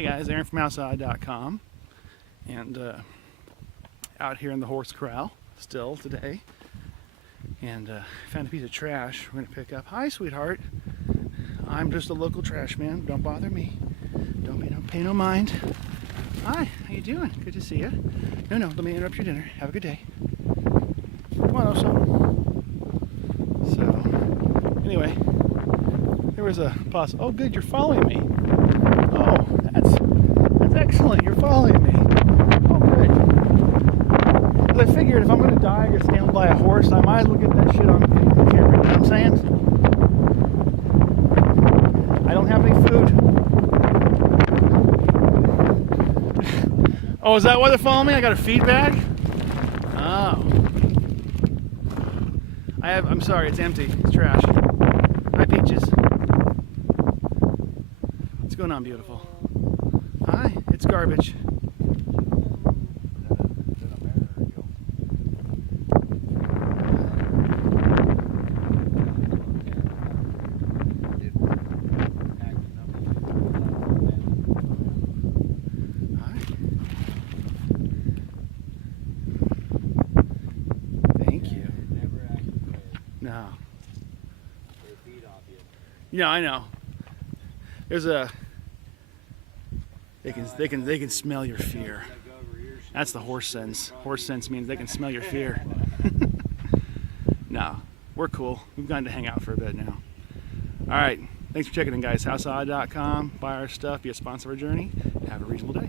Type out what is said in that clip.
Hey guys, Aaron from HouseOdd.com, and out here in the horse corral still today, and found a piece of trash we're gonna pick up. Hi, sweetheart. I'm just a local trash man. Don't bother me. Don't pay no mind. Hi, how you doing? Good to see you. No, let me interrupt your dinner. Have a good day. Come on, Oso. So, anyway, there was a pause. Oh, good, you're following me. Oh, that's excellent. You're following me. Oh, good. Because I figured if I'm going to die or get scaled by a horse, I might as well get that shit on camera. You know what I'm saying? I don't have any food. Oh, is that why they're following me? I got a feedback? Oh. I'm sorry, it's empty. It's trash. Hi, Peaches. What's going on, beautiful? Hi, it's garbage. No. Yeah, I know. There's a. They can smell your fear. That's the horse sense. Horse sense means they can smell your fear. No, we're cool. We've gotten to hang out for a bit now. All right. Thanks for checking in, guys. HouseOdd.com. Buy our stuff. Be a sponsor of our journey. Have a reasonable day.